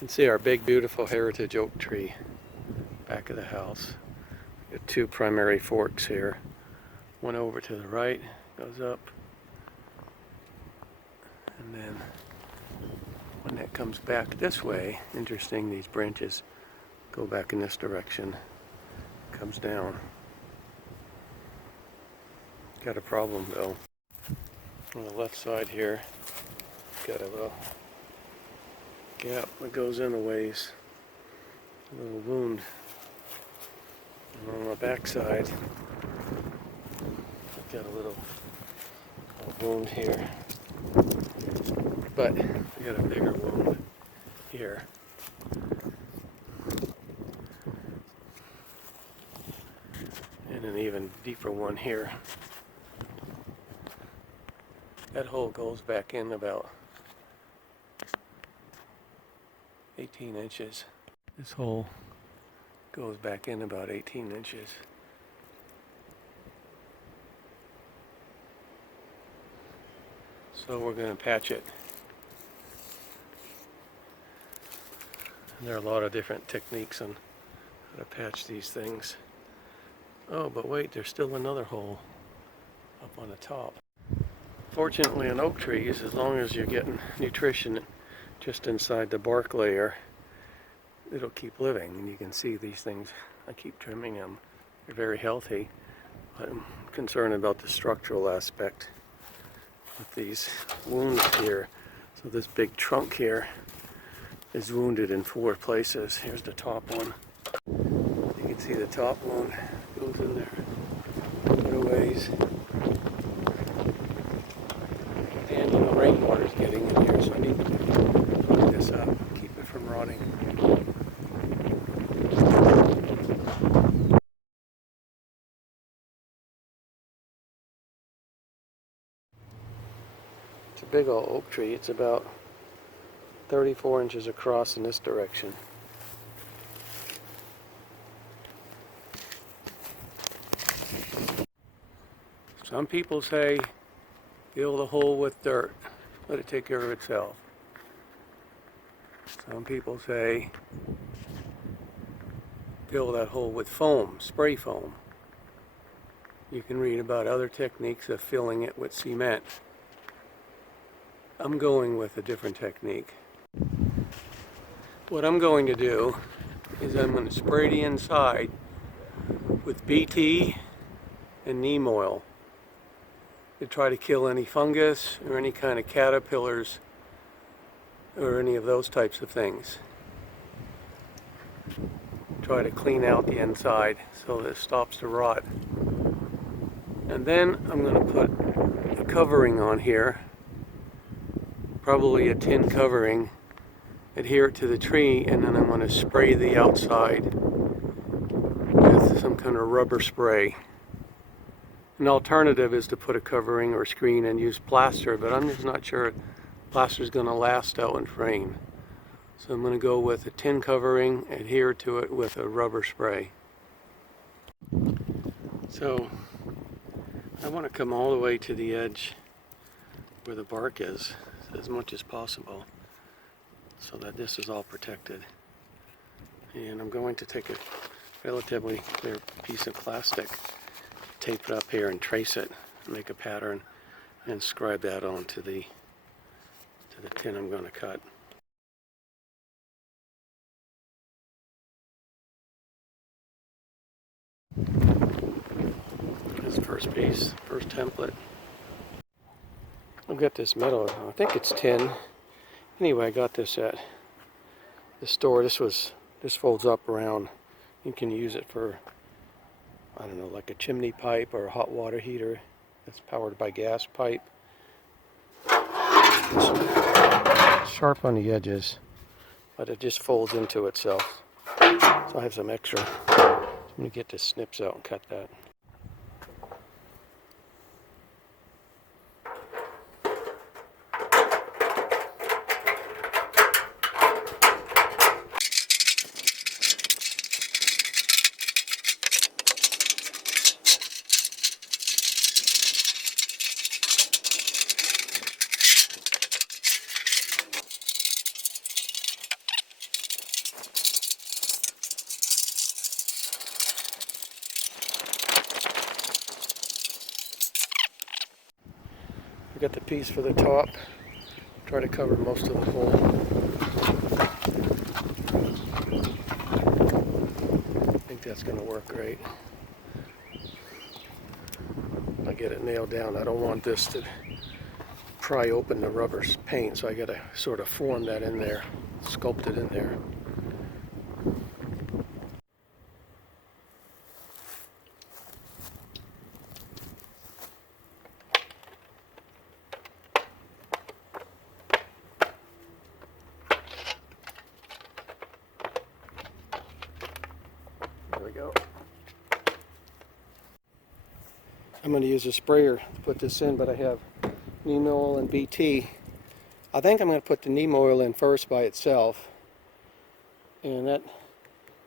can see our big beautiful heritage oak tree back of the house. Got two primary forks here. One over to the right goes up, and then when that comes back this way, interesting, these branches go back in this direction, comes down. Got a problem though. On the left side here, got a little gap that goes in a ways, a little wound. And on the back side, I've got a little wound here, but I got a bigger wound here. And an even deeper one here. That hole goes back in about 18 inches. This hole goes back in about 18 inches. So we're going to patch it. And there are a lot of different techniques on how to patch these things. Oh, but wait, there's still another hole up on the top. Fortunately in oak trees, as long as you're getting nutrition just inside the bark layer, it'll keep living. And you can see these things, I keep trimming them. They're very healthy. I'm concerned about the structural aspect with these wounds here. So this big trunk here is wounded in 4 places. Here's the top one. You can see the top wound goes in there quite a ways. And rainwater's getting in here, so I need to plug this up, keep it from rotting. It's a big old oak tree. It's about 34 inches across in this direction. Some people say fill the hole with dirt, let it take care of itself. Some people say fill that hole with foam, spray foam. You can read about other techniques of filling it with cement. I'm going with a different technique. What I'm going to do is I'm going to spray the inside with BT and neem oil to try to kill any fungus or any kind of caterpillars or any of those types of things. Try to clean out the inside so that it stops the rot. And then I'm going to put a covering on here, probably a tin covering, adhere it to the tree, and then I'm going to spray the outside with some kind of rubber spray. An alternative is to put a covering or screen and use plaster, but I'm just not sure plaster is going to last out in rain. So I'm going to go with a tin covering, adhere to it with a rubber spray. So I want to come all the way to the edge where the bark is as much as possible so that this is all protected. And I'm going to take a relatively clear piece of plastic, tape it up here and trace it, make a pattern, and scribe that onto the tin I'm going to cut. This first piece, first template. I've got this metal, I think it's tin. Anyway, I got this at the store. This folds up around. You can use it for, I don't know, like a chimney pipe or a hot water heater that's powered by gas pipe. It's sharp on the edges, but it just folds into itself. So I have some extra. I'm going to get the snips out and cut that. got the piece for the top. Try to cover most of the hole. I think that's going to work great. I get it nailed down. I don't want this to pry open the rubber paint, so I got to sort of form that in there, sculpt it in there. There we go. I'm going to use a sprayer to put this in, but I have neem oil and BT. I think I'm going to put the neem oil in first by itself, and that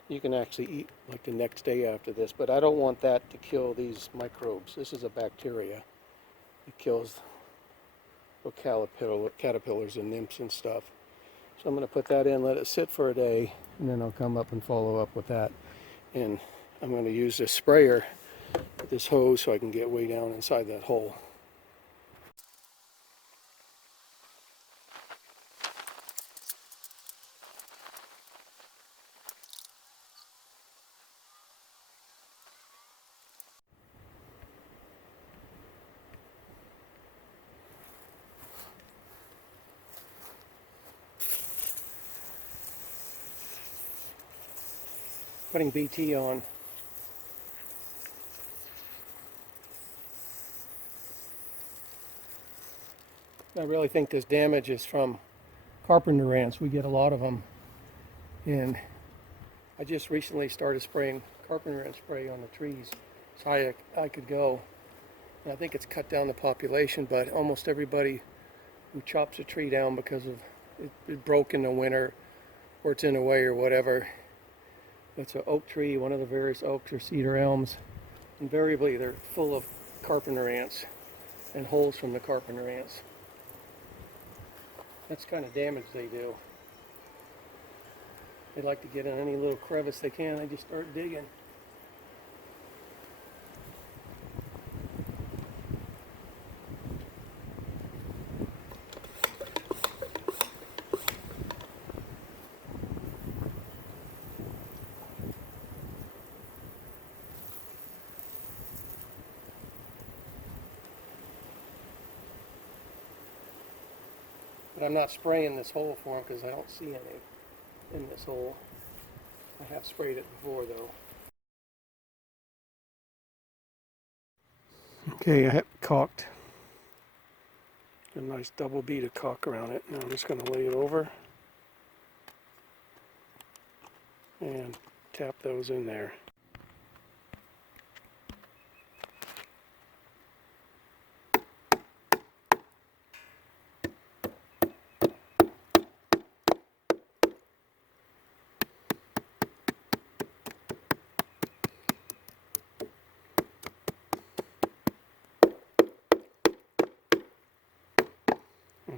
you can actually eat like the next day after this, but I don't want that to kill these microbes. This is a bacteria. It kills the caterpillars and nymphs and stuff. So I'm going to put that in, let it sit for a day, and then I'll come up and follow up with that. And I'm going to use this sprayer, this hose, so I can get way down inside that hole. Putting BT on. I really think this damage is from carpenter ants. We get a lot of them, and I just recently started spraying carpenter ant spray on the trees as high I could go. And I think it's cut down the population, but almost everybody who chops a tree down because of it broke in the winter or it's in the way or whatever. It's an oak tree, one of the various oaks or cedar elms. Invariably, they're full of carpenter ants and holes from the carpenter ants. That's the kind of damage they do. They like to get in any little crevice they can. They just start digging. But I'm not spraying this hole for them because I don't see any in this hole. I have sprayed it before though. Okay, I have caulked a nice double bead of caulk around it. Now I'm just going to lay it over and tap those in there.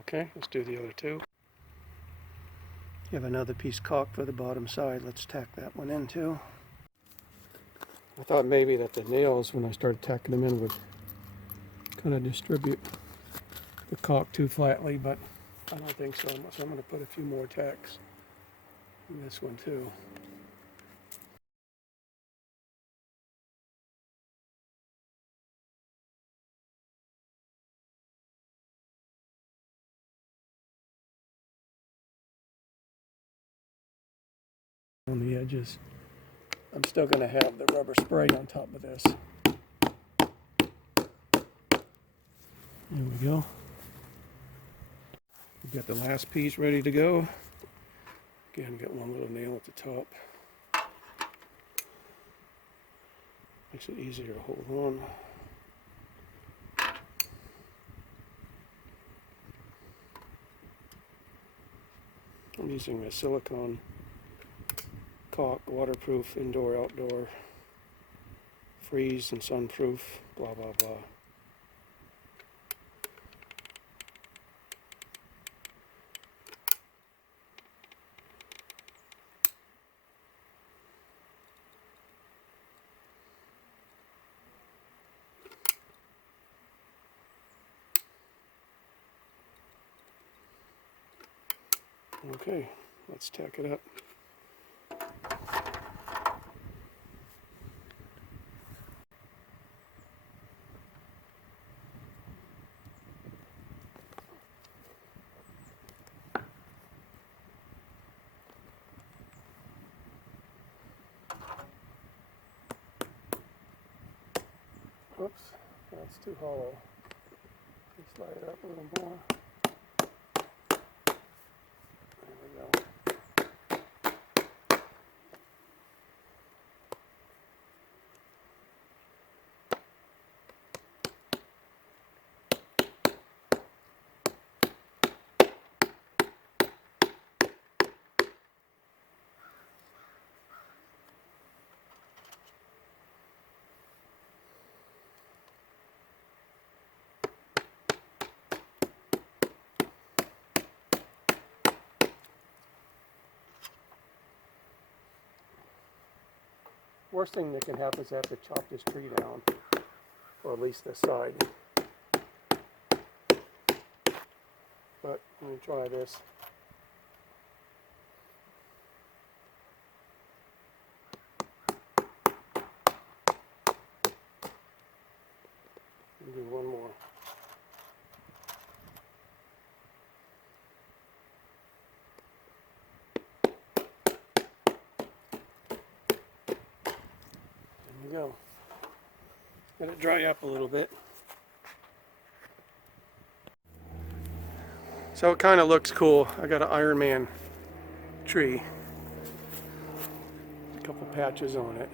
Okay, let's do the other two. You have another piece caulk for the bottom side. Let's tack that one in too. I thought maybe that the nails, when I started tacking them in, would kind of distribute the caulk too flatly, but I don't think so. So I'm going to put a few more tacks in this one too. On the edges. I'm still going to have the rubber spray on top of this. There we go. We've got the last piece ready to go. Again, got one little nail at the top. Makes it easier to hold on. I'm using a silicone caulk, waterproof, indoor, outdoor, freeze and sunproof, blah, blah, blah. Okay, let's tack it up. Oops, that's too hollow. Let's slide it up a little more. There we go. Worst thing that can happen is I have to chop this tree down, or at least this side. But let me try this. Do one more. There you go. Let it dry up a little bit. So it kind of looks cool. I got an Iron Man tree. A couple patches on it.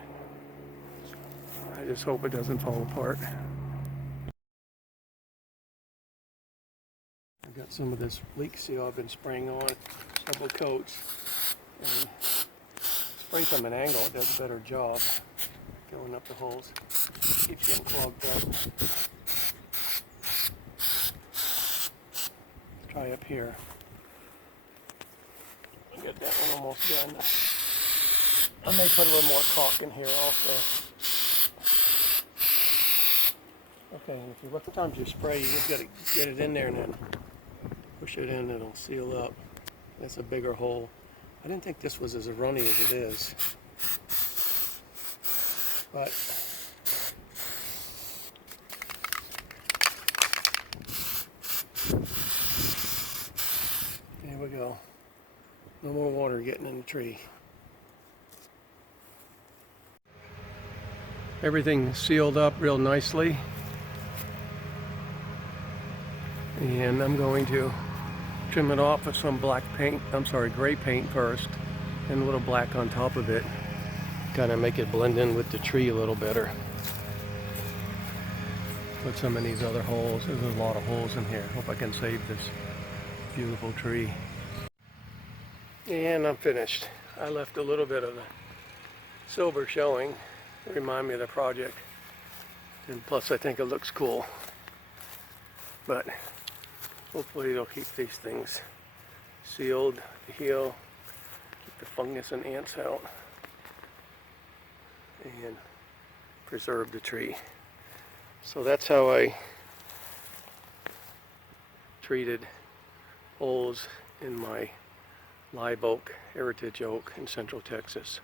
I just hope it doesn't fall apart. I've got some of this leak seal I've been spraying on, several coats. And spray from an angle, it does a better job filling up the holes. Keeps getting clogged up. Try up here. Get that one almost done. I may put a little more caulk in here also. Okay, and if you look, sometimes you spray, you just got to get it in there and then push it in, it'll seal up. That's a bigger hole. I didn't think this was as runny as it is. But there we go. No more water getting in the tree. Everything sealed up real nicely. And I'm going to trim it off with some black paint, gray paint first, and a little black on top of it. Kind of make it blend in with the tree a little better. Put some in these other holes. There's a lot of holes in here. Hope I can save this beautiful tree. And I'm finished. I left a little bit of the silver showing to remind me of the project. And plus I think it looks cool. But hopefully it'll keep these things sealed to heal, keep the fungus and ants out, and preserve the tree. So that's how I treated holes in my live oak, heritage oak in Central Texas.